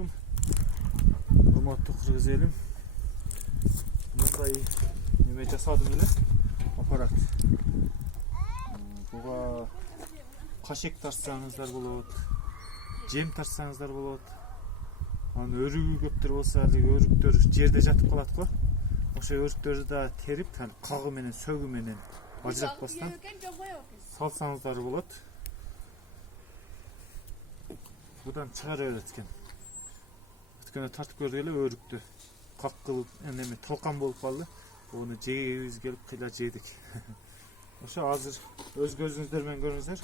алейкум. Урматтуу кыргыз элим. Мындай неме жасадым эле. Аппарат. Буга кашек тартсаңыздар болот. Жем тартсаңыздар болот. Анын өрүгү көптөр болсо, өрүктөр жерде жатып калат го. Ошо өрүктөрдү да терип, кагы менен, сөгү менен ажыратпастан салсаңыздар болот. Будан чыгара берет экен. Өткөндө тартып көрдүк эле өрүктү. Каккыл, эме талкан болуп калды. Onu жегибиз келип кыйла жедик. Ошо азыр өз көзүңүздөр менен көрүңүздөр.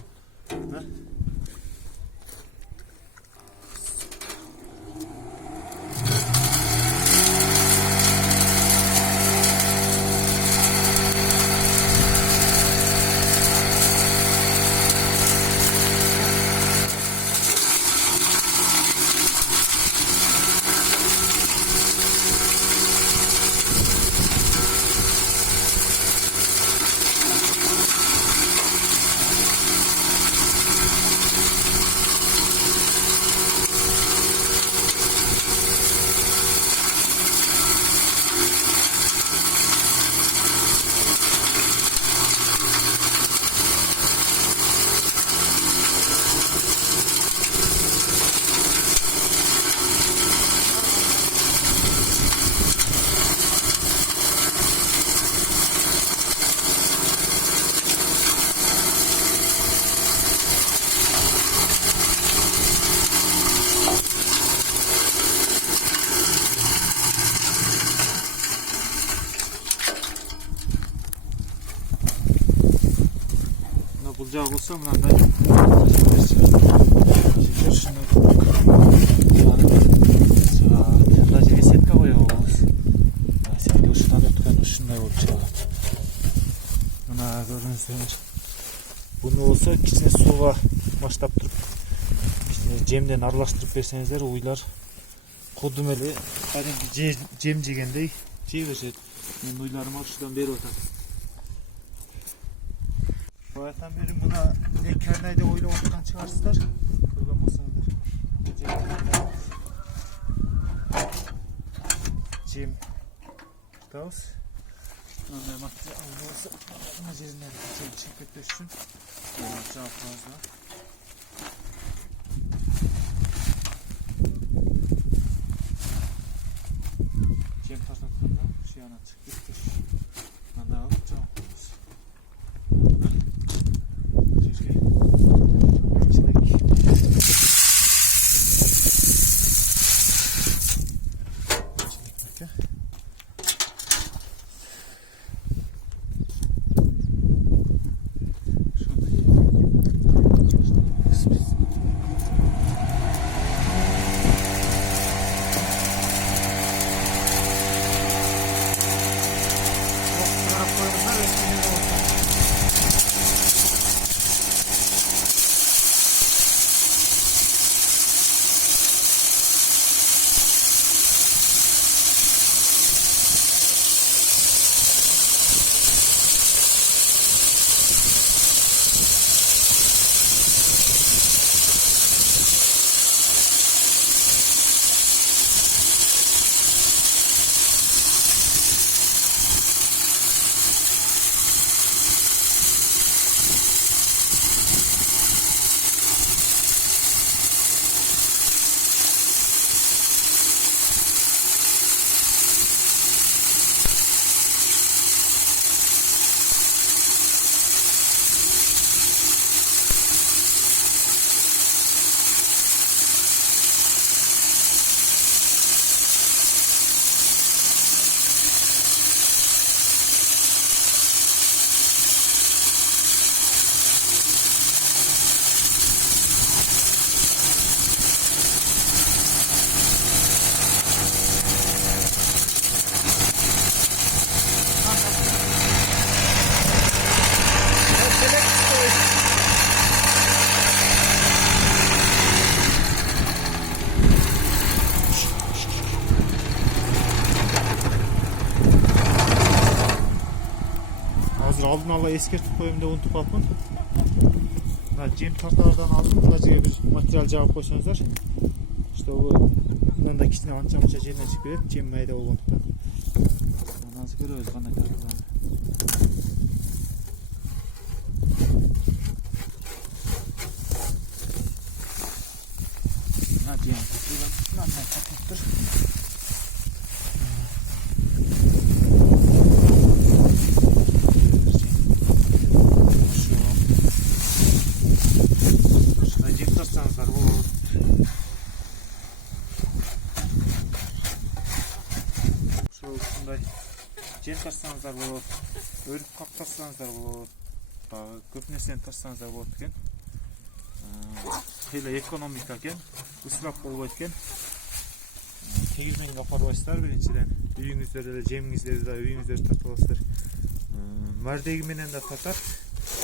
Bulacağı olsa mınандай мына жерге сетка коебуз. Сетка ушундан өткөн ушундай болуп чыгат. Мына көрүңүздөр. Буну болсо кичине сууга баштап туруп, кичине жемден аралаштырып берсеңиздер, уйлар кудум эле кадимки жем жегендей жей беришет. Менин уйларыма ушудан берип атат. Баягыдан бери мына не кернайда ойлоп аткан чыгарсыздар. Көргөн болсоңуздар. Жем табыз. Мындай материал болсо, мына жерине жем чыгып кетпеш үчүн жаап коебуз. Жем тартатканда шыяна чыгып кетпеш. Мындай алып жаап коебуз. Aldın ала eskirtip koyayım da unutup atmam. Cem tahtalardan aldım. Burada bir materyal cevap koysanızlar. İşte bu Bundan da kişine ança жерден çıkıp берет, жем майда болгондуктан. Анасы көрөбүз кандай тартылганын. Мына жем тартылган, мындай тартылып тур. Ушундай жем тартсаңыздар болот. Ушундай жем тартсаңыздар болот. Өрүп каптасаңыздар болот. Багы көп нерсени тартсаңыздар болот экен. Хейла экономика экен, ысырап болбойт экен. Тегизмеңге апарбайсыздар биринчиден. Үйүңүздө эле жемиңиздерди да үйүңүздө тартып аласыздар. Мардеги менен да татат.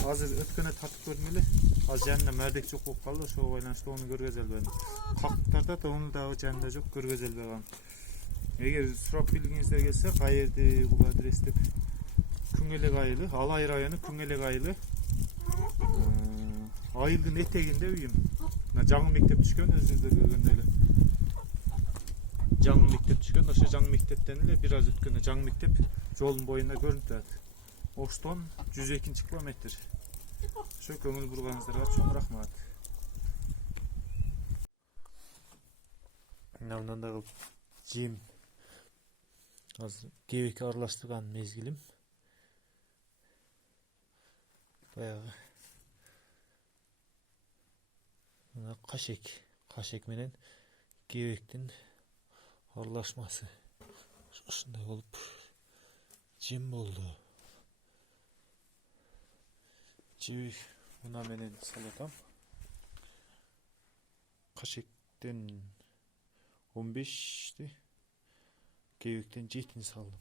Азыр өткөндө тартып көрдүм эле. Азыр жанында мардек жок болуп калды, ошого байланыштуу ону көргөзөлбөдүм. Кактарды да ону дагы жанында жок, көргөзөлбөй калдым. Эгер сурап билгиңиздер келсе, кайерде бул адрес деп. Күңелек айылы, Алай району Күңелек айылы. Айылдын этегинде үйүм. Мына жаңы мектеп түшкөн, өзүңүздөр көргөндөй эле. Жаңы мектеп түшкөн, ошо жаңы мектептен эле бир аз өткөндө жаңы мектеп жолдун боюнда көрүнүп турат. Оштон 102 километр. Ошо көңүл бурганыңыздарга чоң рахмат. Мындан дагы жем азыр кебекке аралаштырган мезгилим. Баягы мына кашек менен кебектин аралашмасы. Ушундай болуп жем болду. Жебек мына менен салатам. Кашектен 15'ti. Kevikten 7'ni saldım.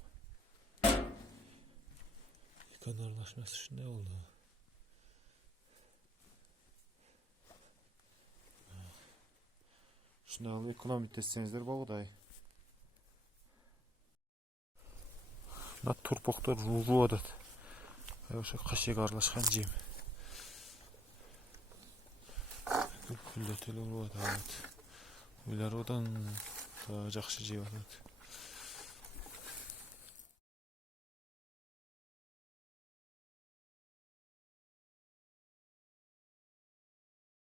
Yıkan arılaşması şunday oldu. Şunu alıp ekonomik etsenizdер bağday. Mına turpoktor ruğu adat. Oşa kaşık arılaşkan jem. Күлдөтөлөр болот. Үйлөр одан жакшы жеп атат.